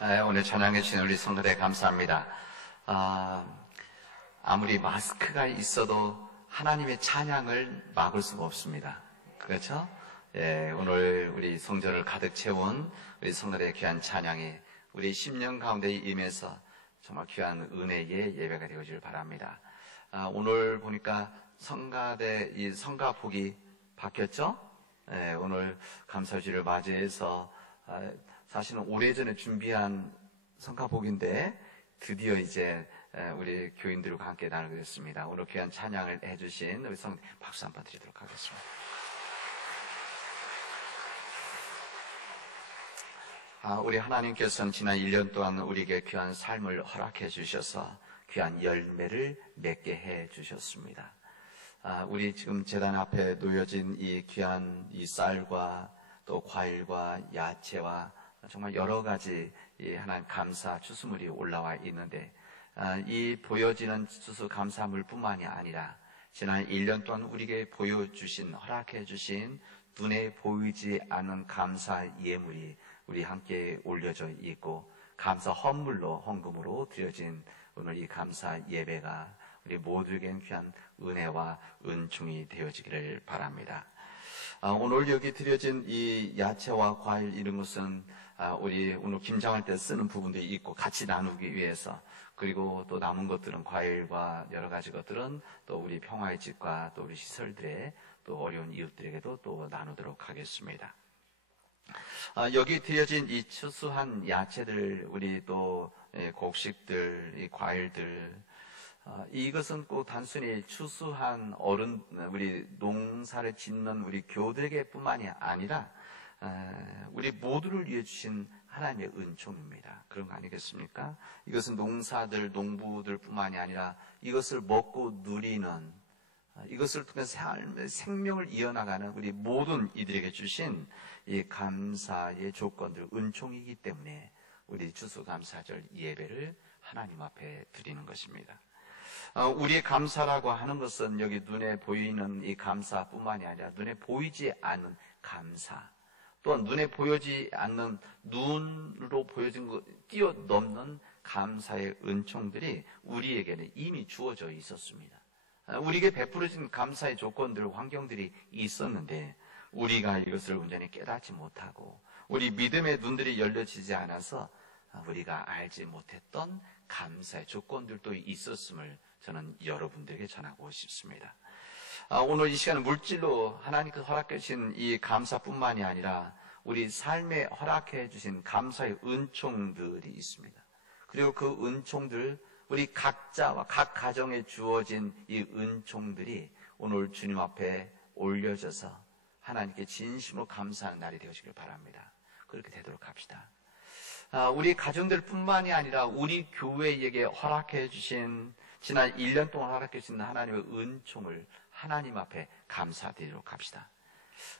오늘 찬양해 주신 우리 성도들 감사합니다. 아무리 마스크가 있어도 하나님의 찬양을 막을 수가 없습니다. 그렇죠? 오늘 우리 성전을 가득 채운 우리 성도들의 귀한 찬양이 우리 10년 가운데 임해서 정말 귀한 은혜의 예배가 되어지길 바랍니다. 오늘 보니까 성가대 이 성가복이 바뀌었죠? 오늘 감사주를 맞이해서 사실은 오래전에 준비한 성가복인데 드디어 이제 우리 교인들과 함께 나누게 됐습니다. 오늘 귀한 찬양을 해주신 우리 성 박수 한번 드리도록 하겠습니다. 우리 하나님께서는 지난 1년 동안 우리에게 귀한 삶을 허락해 주셔서 귀한 열매를 맺게 해 주셨습니다. 우리 지금 제단 앞에 놓여진 이 귀한 이 쌀과 또 과일과 야채와 정말 여러 가지 이 하나님 감사 추수물이 올라와 있는데 이 보여지는 추수 감사물뿐만이 아니라 지난 1년 동안 우리에게 보여주신 허락해 주신 눈에 보이지 않는 감사 예물이 우리 함께 올려져 있고 감사 헌물로 헌금으로 드려진 오늘 이 감사 예배가 우리 모두에겐 귀한 은혜와 은총이 되어지기를 바랍니다. 오늘 여기 드려진 이 야채와 과일 이런 것은 우리 오늘 김장할 때 쓰는 부분도 있고 같이 나누기 위해서, 그리고 또 남은 것들은 과일과 여러 가지 것들은 또 우리 평화의 집과 또 우리 시설들의 또 어려운 이웃들에게도 또 나누도록 하겠습니다. 여기 드려진 이 추수한 야채들, 우리 또 곡식들, 이 과일들, 이것은 꼭 단순히 추수한 우리 농사를 짓는 우리 교우들에게 뿐만이 아니라 우리 모두를 위해 주신 하나님의 은총입니다. 그런 거 아니겠습니까? 이것은 농사들, 농부들 뿐만이 아니라 이것을 먹고 누리는, 이것을 통해 삶의 생명을 이어나가는 우리 모든 이들에게 주신 이 감사의 조건들, 은총이기 때문에 우리 추수감사절 예배를 하나님 앞에 드리는 것입니다. 우리의 감사라고 하는 것은 여기 눈에 보이는 이 감사뿐만이 아니라 눈에 보이지 않는 감사, 또한 눈에 보이지 않는 눈으로 보여진 것 뛰어넘는 감사의 은총들이 우리에게는 이미 주어져 있었습니다. 우리에게 베풀어진 감사의 조건들, 환경들이 있었는데 우리가 이것을 온전히 깨닫지 못하고 우리 믿음의 눈들이 열려지지 않아서 우리가 알지 못했던 감사의 조건들도 있었음을 저는 여러분들에게 전하고 싶습니다. 오늘 이 시간은 물질로 하나님께서 허락해 주신 이 감사뿐만이 아니라 우리 삶에 허락해 주신 감사의 은총들이 있습니다. 그리고 그 은총들, 우리 각자와 각 가정에 주어진 이 은총들이 오늘 주님 앞에 올려져서 하나님께 진심으로 감사하는 날이 되어지길 바랍니다. 그렇게 되도록 합시다. 우리 가정들 뿐만이 아니라 우리 교회에게 허락해 주신, 지난 1년 동안 허락해 주신 하나님의 은총을 하나님 앞에 감사드리도록 합시다.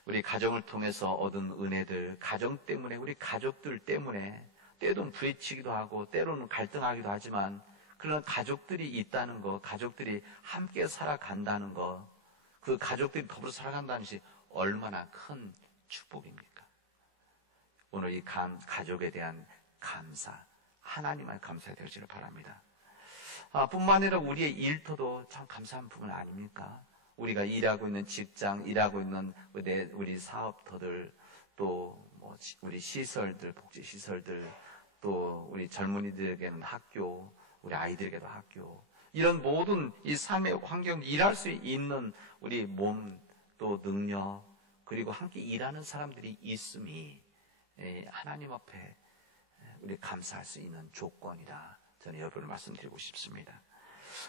우리 가정을 통해서 얻은 은혜들, 가정 때문에, 우리 가족들 때문에 때로는 부딪히기도 하고 때로는 갈등하기도 하지만 그런 가족들이 있다는 것, 가족들이 함께 살아간다는 것, 그 가족들이 더불어 살아간다는 것이 얼마나 큰 축복입니까? 오늘 이 가족에 대한 감사, 하나님의 감사가 되어지길 바랍니다. 뿐만 아니라 우리의 일터도 참 감사한 부분 아닙니까? 우리가 일하고 있는 직장, 일하고 있는 우리 사업터들, 또 우리 시설들, 복지시설들, 또 우리 젊은이들에게는 학교, 우리 아이들에게도 학교, 이런 모든 이 삶의 환경, 일할 수 있는 우리 몸, 또 능력, 그리고 함께 일하는 사람들이 있음이 하나님 앞에 우리 감사할 수 있는 조건이다, 저는 여러분을 말씀드리고 싶습니다.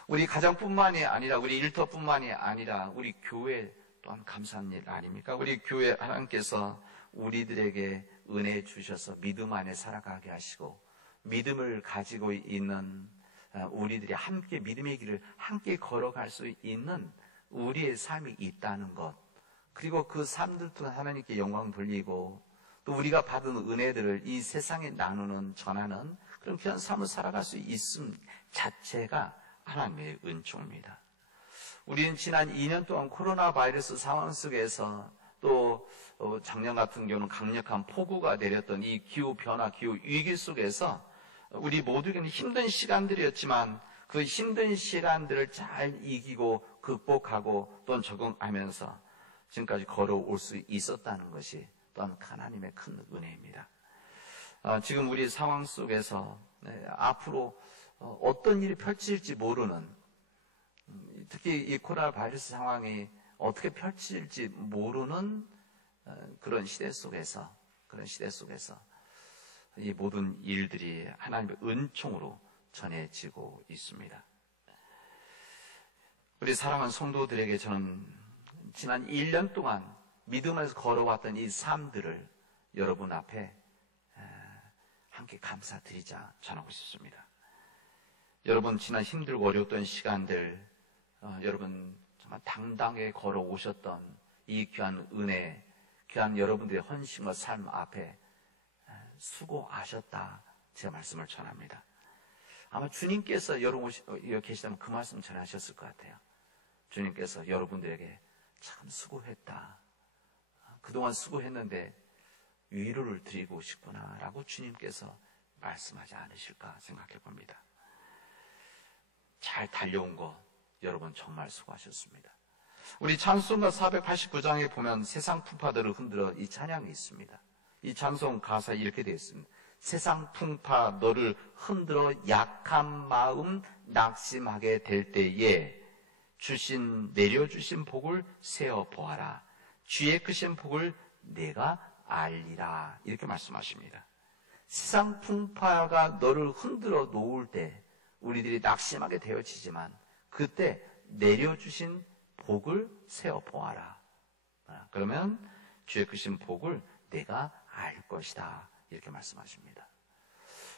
우리 가정뿐만이 아니라 우리 일터뿐만이 아니라 우리 교회 또한 감사한 일 아닙니까? 우리 교회 하나님께서 우리들에게 은혜 주셔서 믿음 안에 살아가게 하시고 믿음을 가지고 있는 우리들이 함께 믿음의 길을 함께 걸어갈 수 있는 우리의 삶이 있다는 것, 그리고 그 삶들 통해 하나님께 영광 돌리고 또 우리가 받은 은혜들을 이 세상에 나누는, 전하는 그런 귀한 삶을 살아갈 수 있음 자체가 하나님의 은총입니다. 우리는 지난 2년 동안 코로나 바이러스 상황 속에서 또 작년 같은 경우는 강력한 폭우가 내렸던 이 기후 변화, 기후 위기 속에서 우리 모두에게는 힘든 시간들이었지만 그 힘든 시간들을 잘 이기고 극복하고 또는 적응하면서 지금까지 걸어올 수 있었다는 것이 또한 하나님의 큰 은혜입니다. 지금 우리 상황 속에서 앞으로 어떤 일이 펼칠지 모르는, 특히 이 코로나 바이러스 상황이 어떻게 펼칠지 모르는 그런 시대 속에서 이 모든 일들이 하나님의 은총으로 전해지고 있습니다. 우리 사랑하는 성도들에게 저는 지난 1년 동안 믿음에서 걸어왔던 이 삶들을 여러분 앞에 함께 감사드리자 전하고 싶습니다. 여러분 지난 힘들고 어려웠던 시간들, 여러분 정말 당당하게 걸어오셨던 이 귀한 은혜, 귀한 여러분들의 헌신과 삶 앞에 수고하셨다, 제 말씀을 전합니다. 아마 주님께서 여러분 여기 계시다면 그 말씀 전하셨을 것 같아요. 주님께서 여러분들에게 참 수고했다, 그동안 수고했는데 위로를 드리고 싶구나라고 주님께서 말씀하지 않으실까 생각해 봅니다. 잘 달려온 거 여러분 정말 수고하셨습니다. 우리 찬송가 489장에 보면 세상 풍파들을 흔들어 이 찬양이 있습니다. 이 찬송 가사에 이렇게 되어 있습니다. 세상 풍파 너를 흔들어 약한 마음 낙심하게 될 때에 내려주신 복을 세어 보아라. 주의 크신 복을 내가 알리라. 이렇게 말씀하십니다. 세상 풍파가 너를 흔들어 놓을 때 우리들이 낙심하게 되어지지만 그때 내려주신 복을 세어 보아라. 그러면 주의 크신 복을 내가 알 것이다. 이렇게 말씀하십니다.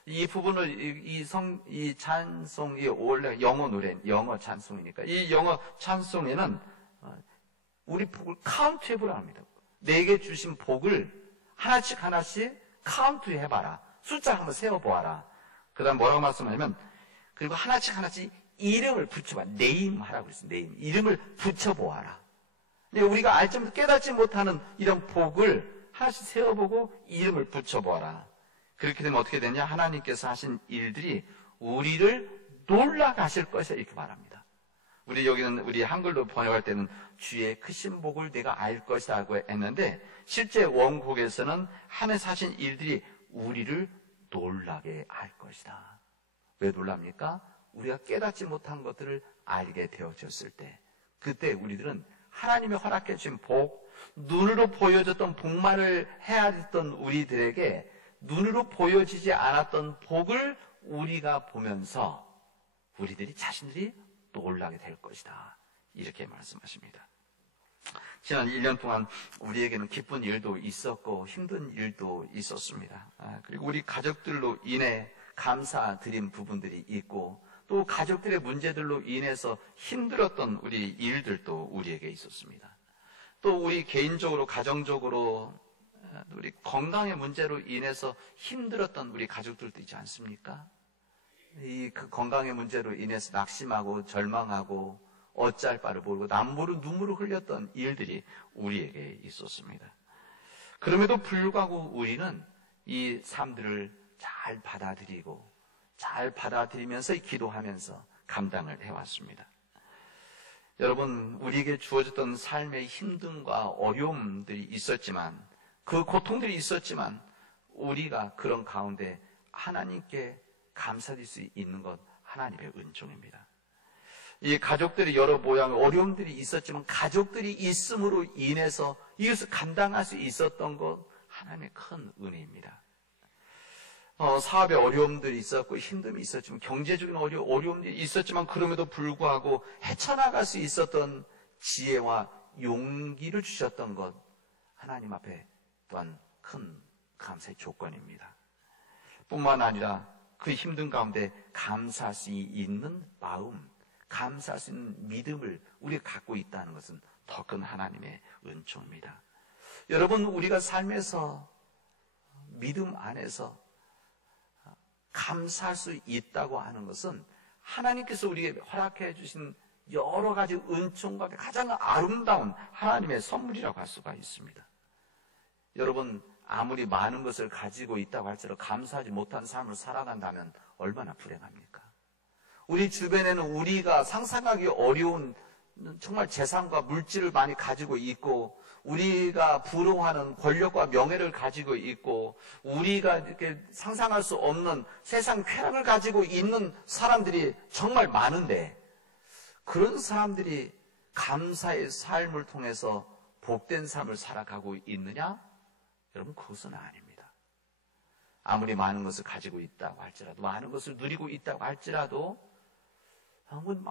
이 부분을 이 찬송이 원래 영어 노래, 영어 찬송이니까 이 영어 찬송에는 우리 복을 카운트해보라 합니다. 내게 주신 복을 하나씩 카운트 해봐라. 숫자 한번 세어보아라. 그 다음 뭐라고 말씀하냐면, 그리고 하나씩 이름을 붙여봐. 네임하라고 그랬어요. 네임. 이름을 붙여보아라. 근데 우리가 알지 못하고 깨닫지 못하는 이런 복을 하나씩 세어보고 이름을 붙여보아라. 그렇게 되면 어떻게 되냐? 하나님께서 하신 일들이 우리를 놀라게 하실 것이다. 이렇게 말합니다. 우리 한글로 번역할 때는 주의 크신 복을 내가 알 것이다 하고 했는데, 실제 원곡에서는 하나님께서 하신 일들이 우리를 놀라게 할 것이다. 왜 놀랍니까? 우리가 깨닫지 못한 것들을 알게 되어졌을 때, 그때 우리들은 하나님의 허락해 주신 복, 눈으로 보여졌던 복만을 헤아렸던 우리들에게 눈으로 보여지지 않았던 복을 우리가 보면서 우리들이 자신들이 놀라게 될 것이다. 이렇게 말씀하십니다. 지난 1년 동안 우리에게는 기쁜 일도 있었고 힘든 일도 있었습니다. 그리고 우리 가족들로 인해 감사드린 부분들이 있고, 또 가족들의 문제들로 인해서 힘들었던 우리 일들도 우리에게 있었습니다. 또 우리 개인적으로, 가정적으로, 우리 건강의 문제로 인해서 힘들었던 우리 가족들도 있지 않습니까? 그 건강의 문제로 인해서 낙심하고 절망하고 어찌할 바를 모르고 남모르 눈물을 흘렸던 일들이 우리에게 있었습니다. 그럼에도 불구하고 우리는 이 삶들을 잘 받아들이면서 기도하면서 감당을 해왔습니다. 여러분, 우리에게 주어졌던 삶의 힘듦과 어려움들이 있었지만, 그 고통들이 있었지만, 우리가 그런 가운데 하나님께 감사드릴 수 있는 것, 하나님의 은총입니다. 이 가족들의 여러 모양의 어려움들이 있었지만, 가족들이 있음으로 인해서 이것을 감당할 수 있었던 것, 하나님의 큰 은혜입니다. 사업에 어려움들이 있었고 힘듦이 있었지만, 경제적인 어려움들이 있었지만, 그럼에도 불구하고 헤쳐나갈 수 있었던 지혜와 용기를 주셨던 것, 하나님 앞에 또한 큰 감사의 조건입니다. 뿐만 아니라 그 힘든 가운데 감사할 수 있는 마음, 감사할 수 있는 믿음을 우리가 갖고 있다는 것은 더 큰 하나님의 은총입니다. 여러분, 우리가 삶에서 믿음 안에서 감사할 수 있다고 하는 것은 하나님께서 우리에게 허락해 주신 여러 가지 은총과 가장 아름다운 하나님의 선물이라고 할 수가 있습니다. 여러분, 아무리 많은 것을 가지고 있다고 할지라도 감사하지 못한 삶을 살아간다면 얼마나 불행합니까? 우리 주변에는 우리가 상상하기 어려운 정말 재산과 물질을 많이 가지고 있고, 우리가 부러워하는 권력과 명예를 가지고 있고, 우리가 이렇게 상상할 수 없는 세상 쾌락을 가지고 있는 사람들이 정말 많은데, 그런 사람들이 감사의 삶을 통해서 복된 삶을 살아가고 있느냐? 여러분, 그것은 아닙니다. 아무리 많은 것을 가지고 있다고 할지라도, 많은 것을 누리고 있다고 할지라도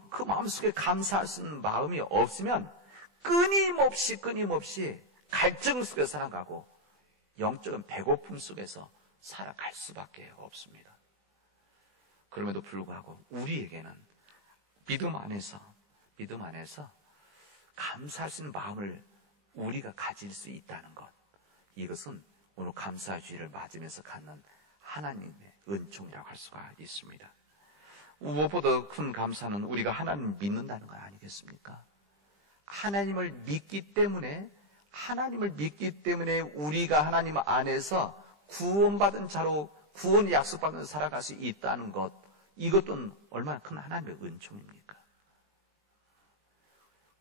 그 마음속에 감사할 수 있는 마음이 없으면 끊임없이 갈증 속에 살아가고 영적인 배고픔 속에서 살아갈 수밖에 없습니다. 그럼에도 불구하고 우리에게는 믿음 안에서 감사할 수 있는 마음을 우리가 가질 수 있다는 것, 이것은 오늘 감사의 주일을 맞으면서 갖는 하나님의 은총이라고 할 수가 있습니다. 무엇보다 큰 감사는 우리가 하나님을 믿는다는 거 아니겠습니까? 하나님을 믿기 때문에 우리가 하나님 안에서 구원받은 자로 구원의 약속받은 살아갈 수 있다는 것, 이것도 얼마나 큰 하나님의 은총입니까?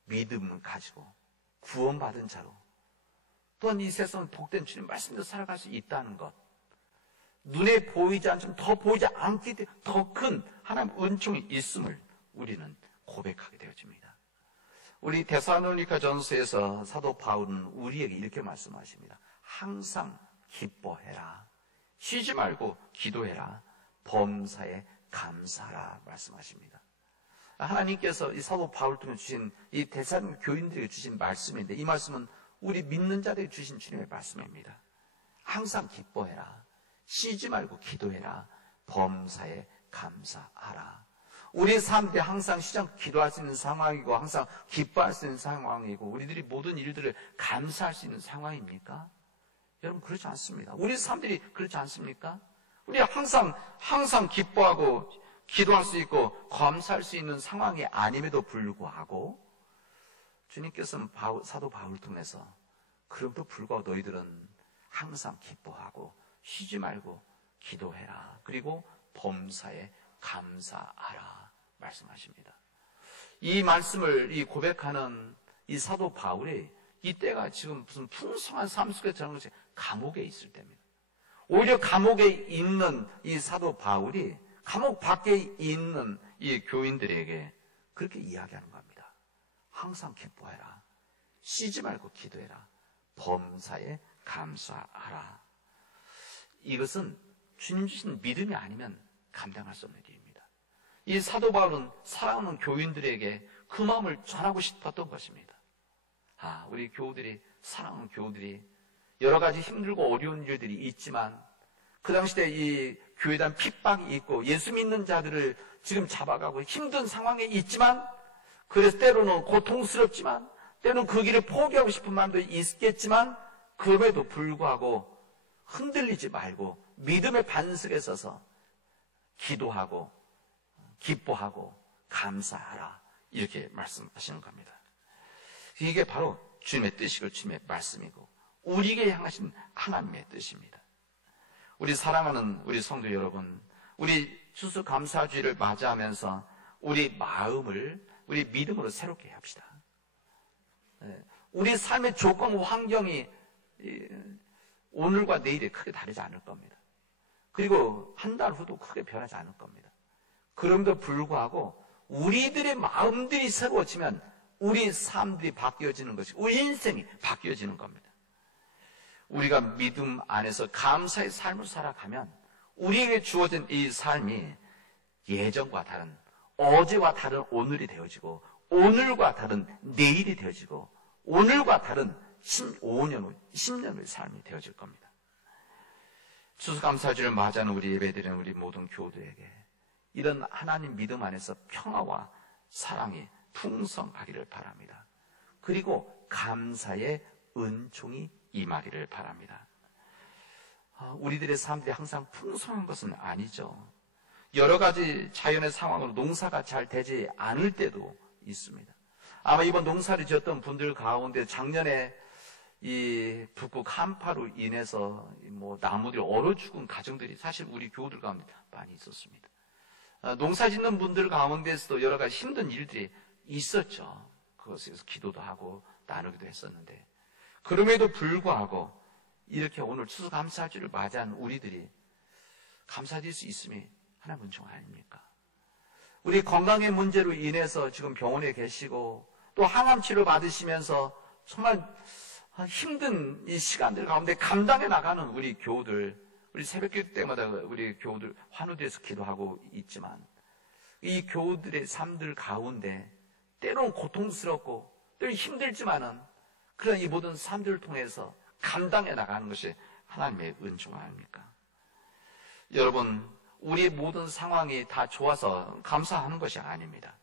믿음을 가지고 구원받은 자로 또한 이 세상 복된 주님 말씀대로 살아갈 수 있다는 것, 눈에 보이지 않지만 더 보이지 않기 때문에 더 큰 하나님의 은총이 있음을 우리는 고백하게 되어집니다. 우리 데살로니가 전서에서 사도 바울은 우리에게 이렇게 말씀하십니다. 항상 기뻐해라. 쉬지 말고 기도해라. 범사에 감사하라 말씀하십니다. 하나님께서 이 사도 바울 통해 주신 이 데살로니가 교인들에게 주신 말씀인데, 이 말씀은 우리 믿는 자들에게 주신 주님의 말씀입니다. 항상 기뻐해라. 쉬지 말고 기도해라. 범사에 감사하라. 우리 삶들이 항상 쉬지 않고 기도할 수 있는 상황이고, 항상 기뻐할 수 있는 상황이고, 우리들이 모든 일들을 감사할 수 있는 상황입니까? 여러분, 그렇지 않습니다. 우리 사람들이 그렇지 않습니까? 우리 항상 기뻐하고 기도할 수 있고 감사할 수 있는 상황이 아님에도 불구하고 주님께서는 사도 바울을 통해서 그럼에도 불구하고 너희들은 항상 기뻐하고 쉬지 말고 기도해라. 그리고 범사에 감사하라 말씀하십니다. 이 말씀을 고백하는 이 사도 바울이 이때가 지금 무슨 풍성한 삶 속에 저런 것이 감옥에 있을 때입니다. 오히려 감옥에 있는 이 사도 바울이 감옥 밖에 있는 이 교인들에게 그렇게 이야기하는 겁니다. 항상 기뻐해라. 쉬지 말고 기도해라. 범사에 감사하라. 이것은 주님 주신 믿음이 아니면 감당할 수 없는 일입니다. 이 사도 바울은 사랑하는 교인들에게 그 마음을 전하고 싶었던 것입니다. 우리 교우들이, 사랑하는 교우들이 여러 가지 힘들고 어려운 일들이 있지만, 그 당시에 이 교회에 대한 핍박이 있고 예수 믿는 자들을 지금 잡아가고 힘든 상황에 있지만, 그래서 때로는 고통스럽지만 때로는 그 길을 포기하고 싶은 마음도 있겠지만, 그럼에도 불구하고 흔들리지 말고 믿음의 반석에 서서 기도하고 기뻐하고 감사하라, 이렇게 말씀하시는 겁니다. 이게 바로 주님의 뜻이고 주님의 말씀이고 우리에게 향하신 하나님의 뜻입니다. 우리 사랑하는 우리 성도 여러분, 우리 추수감사주일을 맞이하면서 우리 마음을, 우리 믿음으로 새롭게 합시다. 우리 삶의 조건, 환경이 오늘과 내일이 크게 다르지 않을 겁니다. 그리고 한 달 후도 크게 변하지 않을 겁니다. 그럼에도 불구하고 우리들의 마음들이 새로워지면 우리 삶들이 바뀌어지는 것이고 우리 인생이 바뀌어지는 겁니다. 우리가 믿음 안에서 감사의 삶을 살아가면 우리에게 주어진 이 삶이 예전과 다른, 어제와 다른 오늘이 되어지고, 오늘과 다른 내일이 되어지고, 오늘과 다른 5년 후, 10년 후의 삶이 되어질 겁니다. 추수감사주를 맞이하는 우리 예배드리는 우리 모든 교우들에게 이런 하나님 믿음 안에서 평화와 사랑이 풍성하기를 바랍니다. 그리고 감사의 은총이 임하기를 바랍니다. 우리들의 삶들이 항상 풍성한 것은 아니죠. 여러 가지 자연의 상황으로 농사가 잘 되지 않을 때도 있습니다. 아마 이번 농사를 지었던 분들 가운데 작년에 이 북극 한파로 인해서 나무들이 얼어 죽은 가정들이 사실 우리 교우들 가운데 많이 있었습니다. 농사 짓는 분들 가운데서도 여러 가지 힘든 일들이 있었죠. 그것에서 기도도 하고 나누기도 했었는데, 그럼에도 불구하고 이렇게 오늘 추수감사주를 맞이한 우리들이 감사드릴 수 있음이 하나님 은총 아닙니까? 우리 건강의 문제로 인해서 지금 병원에 계시고 또 항암 치료 받으시면서 정말 힘든 이 시간들 가운데 감당해 나가는 우리 교우들, 우리 새벽기도 때마다 우리 교우들 환우들에서 기도하고 있지만, 이 교우들의 삶들 가운데 때로는 고통스럽고 때로는 힘들지만은 그런 이 모든 삶들을 통해서 감당해 나가는 것이 하나님의 은총 아닙니까? 여러분, 우리의 모든 상황이 다 좋아서 감사하는 것이 아닙니다.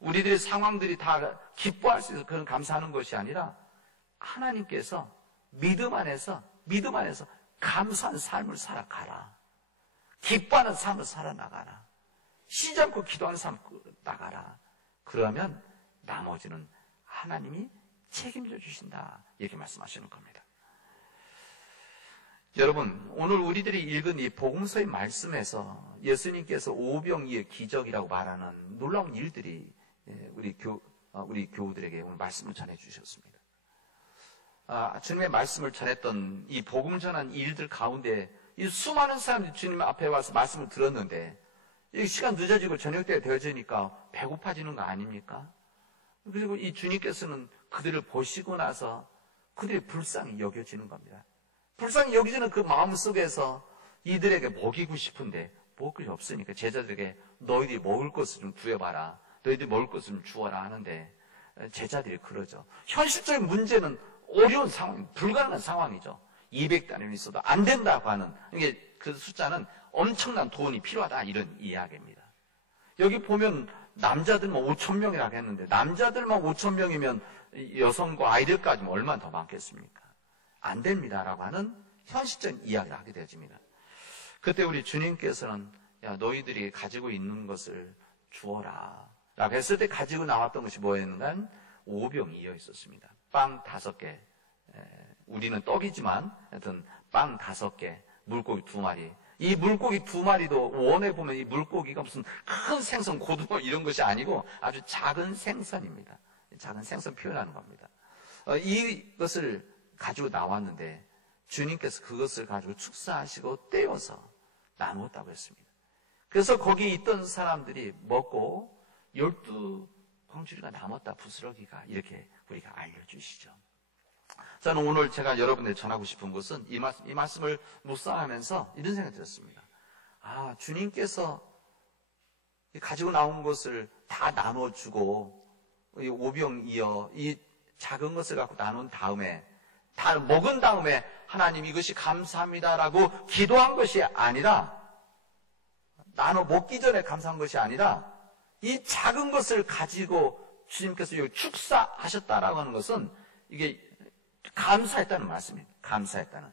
우리들의 상황들이 다 기뻐할 수 있어서 그런 감사하는 것이 아니라 하나님께서 믿음 안에서 감사한 삶을 살아가라. 기뻐하는 삶을 살아나가라. 쉬지 않고 기도하는 삶을 나가라. 그러면 나머지는 하나님이 책임져 주신다. 이렇게 말씀하시는 겁니다. 여러분, 오늘 우리들이 읽은 이 복음서의 말씀에서 예수님께서 오병이의 기적이라고 말하는 놀라운 일들이 우리 교우들에게 오늘 말씀을 전해 주셨습니다. 주님의 말씀을 전했던 이 복음 전한 일들 가운데 이 수많은 사람들이 주님 앞에 와서 말씀을 들었는데, 이 시간 늦어지고 저녁 때가 되어지니까 배고파지는 거 아닙니까? 그리고 이 주님께서는 그들을 보시고 나서 그들의 불쌍히 여겨지는 겁니다. 불쌍히 여기지는 그 마음 속에서 이들에게 먹이고 싶은데 먹을 것이 없으니까 제자들에게 너희들이 먹을 것을 좀 구해봐라. 너희들이 먹을 것을 좀 주어라 하는데, 제자들이 그러죠. 현실적인 문제는 어려운 상황, 불가능한 상황이죠. 200단위는 있어도 안 된다고 하는, 이게 그 숫자는 엄청난 돈이 필요하다, 이런 이야기입니다. 여기 보면 남자들만 5,000명이라고 했는데, 남자들만 5,000명이면 여성과 아이들까지 얼마나 더 많겠습니까? 안 됩니다라고 하는 현실적인 이야기를 하게 되어집니다. 그때 우리 주님께서는 야, 너희들이 가지고 있는 것을 주어라 라고 했을 때 가지고 나왔던 것이 뭐였는가? 5병이어 있었습니다. 빵 5개, 우리는 떡이지만 하여튼 빵 5개, 물고기 2마리. 이 물고기 2마리도 원에 보면 이 물고기가 무슨 큰 생선, 고등어 이런 것이 아니고 아주 작은 생선입니다. 작은 생선 표현하는 겁니다. 이것을 가지고 나왔는데 주님께서 그것을 가지고 축사하시고 떼어서 나누었다고 했습니다. 그래서 거기 있던 사람들이 먹고 12광주리가 남았다, 부스러기가. 이렇게 우리가 알려주시죠. 저는 오늘 제가 여러분에게 전하고 싶은 것은 이 말씀을 묵상하면서 이런 생각이 들었습니다. 주님께서 가지고 나온 것을 다 나눠주고 이 오병이어 이 작은 것을 갖고 나눈 다음에 다 먹은 다음에 하나님 이것이 감사합니다라고 기도한 것이 아니라, 나눠 먹기 전에 감사한 것이 아니라 이 작은 것을 가지고 주님께서 여기 축사하셨다라고 하는 것은 이게 감사했다는 말씀입니다. 감사했다는.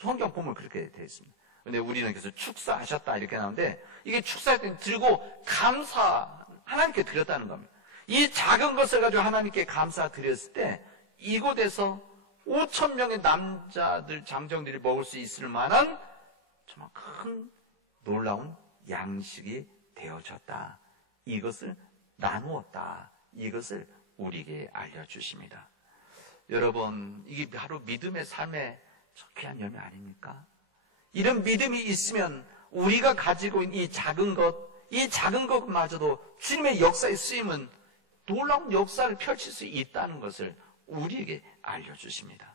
성경 보면 그렇게 되어 있습니다. 근데 우리는 그래서 축사하셨다 이렇게 나오는데, 이게 축사할 때 들고 하나님께 드렸다는 겁니다. 이 작은 것을 가지고 하나님께 감사 드렸을 때 이곳에서 5,000명의 남자들, 장정들이 먹을 수 있을 만한 정말 큰 놀라운 양식이 되어졌다. 이것을 나누었다. 이것을 우리에게 알려주십니다. 여러분, 이게 바로 믿음의 삶의 귀한 열매 아닙니까? 이런 믿음이 있으면 우리가 가지고 있는 이 작은 것마저도 주님의 역사의 쓰임은 놀라운 역사를 펼칠 수 있다는 것을 우리에게 알려주십니다.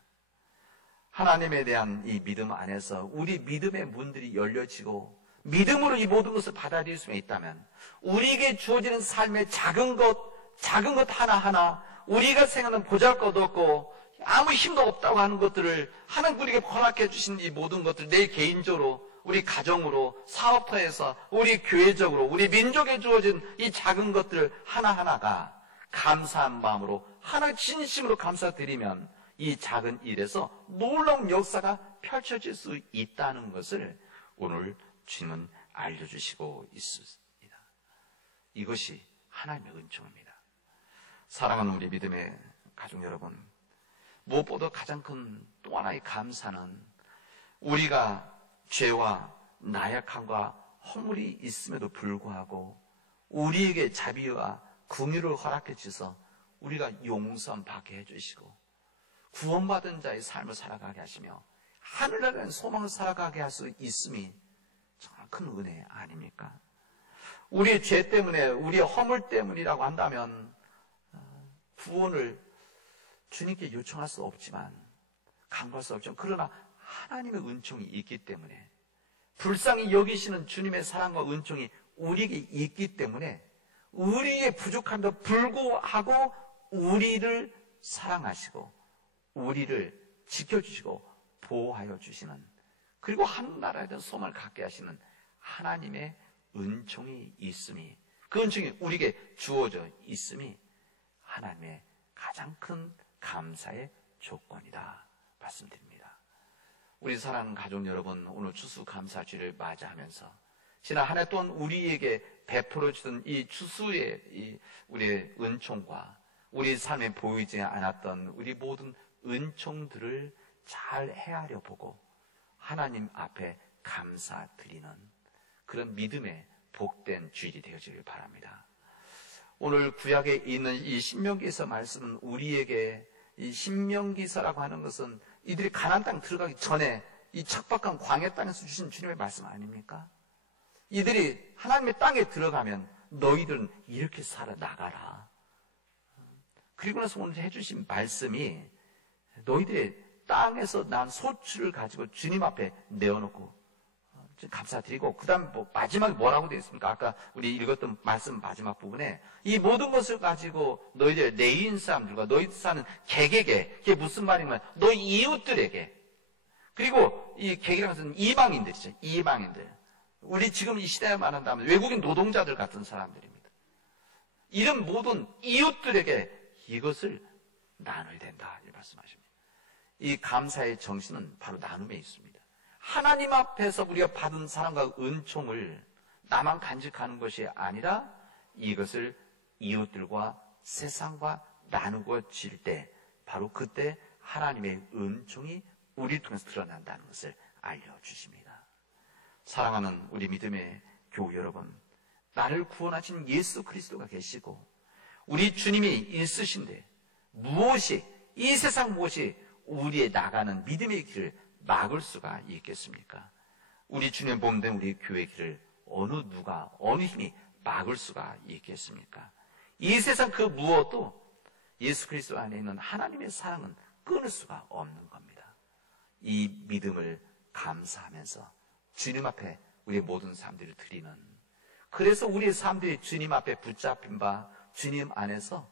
하나님에 대한 이 믿음 안에서 우리 믿음의 문들이 열려지고 믿음으로 이 모든 것을 받아들일 수 있다면, 우리에게 주어지는 삶의 작은 것 하나하나, 우리가 생각하는 보잘것없고 아무 힘도 없다고 하는 것들을 하나님 우리에게 허락해 주신 이 모든 것들, 내 개인적으로, 우리 가정으로, 사업터에서, 우리 교회적으로, 우리 민족에 주어진 이 작은 것들 하나하나가 감사한 마음으로 하나 진심으로 감사드리면 이 작은 일에서 놀라운 역사가 펼쳐질 수 있다는 것을 오늘 주님은 알려주시고 있습니다. 이것이 하나님의 은총입니다. 사랑하는 우리 믿음의 가족 여러분, 무엇보다 가장 큰 또 하나의 감사는 우리가 죄와 나약함과 허물이 있음에도 불구하고 우리에게 자비와 긍휼을 허락해 주셔서 우리가 용서받게 해주시고 구원받은 자의 삶을 살아가게 하시며 하늘나라의 소망을 살아가게 할 수 있음이 정말 큰 은혜 아닙니까? 우리의 죄 때문에, 우리의 허물 때문이라고 한다면 구원을 주님께 요청할 수 없지만, 간구할 수 없지만, 그러나 하나님의 은총이 있기 때문에, 불쌍히 여기시는 주님의 사랑과 은총이 우리에게 있기 때문에 우리의 부족함도 불구하고 우리를 사랑하시고 우리를 지켜주시고 보호하여 주시는, 그리고 하늘나라에 대한 소망을 갖게 하시는 하나님의 은총이 있음이, 그 은총이 우리에게 주어져 있음이 하나님의 가장 큰 감사의 조건이다 말씀드립니다. 우리 사랑하는 가족 여러분, 오늘 추수감사주를 맞이하면서 지난 한 해 동안 우리에게 베풀어 주던 이 추수의 우리의 은총과 우리 삶에 보이지 않았던 우리 모든 은총들을 잘 헤아려 보고 하나님 앞에 감사드리는 그런 믿음의 복된 주일이 되어지길 바랍니다. 오늘 구약에 있는 이 신명기서 말씀은 우리에게, 이 신명기서라고 하는 것은 이들이 가나안 땅 들어가기 전에 이 척박한 광야 땅에서 주신 주님의 말씀 아닙니까? 이들이 하나님의 땅에 들어가면 너희들은 이렇게 살아나가라. 그리고 나서 오늘 해주신 말씀이 너희들의 땅에서 난 소출을 가지고 주님 앞에 내어놓고 감사드리고, 그 다음 마지막에 뭐라고 되어 있습니까? 아까 우리 읽었던 말씀 마지막 부분에 이 모든 것을 가지고 너희들 내인 사람들과 너희들 사는 객에게, 이게 무슨 말이냐면 너희 이웃들에게, 그리고 이 객이라는 것은 이방인들이죠. 이방인들. 우리 지금 이 시대에 말한다면 외국인 노동자들 같은 사람들입니다. 이런 모든 이웃들에게 이것을 나눠야 된다 이 말씀하십니다. 이 감사의 정신은 바로 나눔에 있습니다. 하나님 앞에서 우리가 받은 사랑과 은총을 나만 간직하는 것이 아니라 이것을 이웃들과 세상과 나누고 질 때, 바로 그때 하나님의 은총이 우리를 통해서 드러난다는 것을 알려주십니다. 사랑하는 우리 믿음의 교우 여러분, 나를 구원하신 예수 그리스도가 계시고 우리 주님이 있으신데 무엇이, 이 세상 무엇이 우리의 나가는 믿음의 길을 막을 수가 있겠습니까? 우리 주님의 몸된 우리 교회의 길을 어느 누가, 어느 힘이 막을 수가 있겠습니까? 이 세상 그 무엇도 예수 그리스도 안에 있는 하나님의 사랑은 끊을 수가 없는 겁니다. 이 믿음을 감사하면서 주님 앞에 우리의 모든 삶들을 드리는, 그래서 우리의 삶들이 주님 앞에 붙잡힌 바 주님 안에서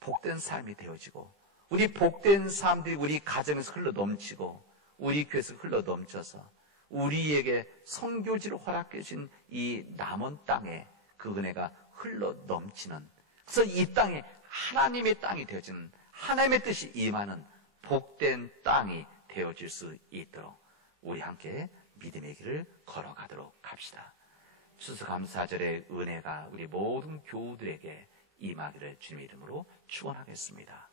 복된 삶이 되어지고, 우리 복된 삶들이 우리 가정에서 흘러 넘치고 우리 교회에서 흘러 넘쳐서 우리에게 선교지를 허락해 주신 이 남은 땅에 그 은혜가 흘러 넘치는, 그래서 이 땅에 하나님의 땅이 되어지는, 하나님의 뜻이 임하는 복된 땅이 되어질 수 있도록 우리 함께 믿음의 길을 걸어가도록 합시다. 추수감사절의 은혜가 우리 모든 교우들에게 임하기를 주님의 이름으로 축원하겠습니다.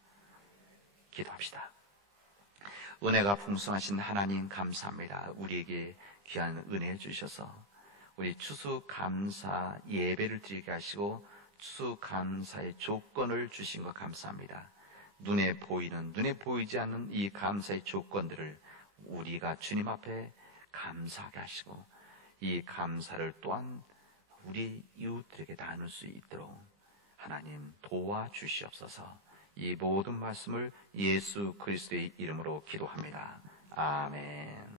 기도합시다. 은혜가 풍성하신 하나님 감사합니다. 우리에게 귀한 은혜 주셔서 우리 추수감사 예배를 드리게 하시고 추수감사의 조건을 주신 것 감사합니다. 눈에 보이는, 눈에 보이지 않는 이 감사의 조건들을 우리가 주님 앞에 감사하게 하시고 이 감사를 또한 우리 이웃들에게 나눌 수 있도록 하나님 도와주시옵소서. 이 모든 말씀을 예수 그리스도의 이름으로 기도합니다. 아멘.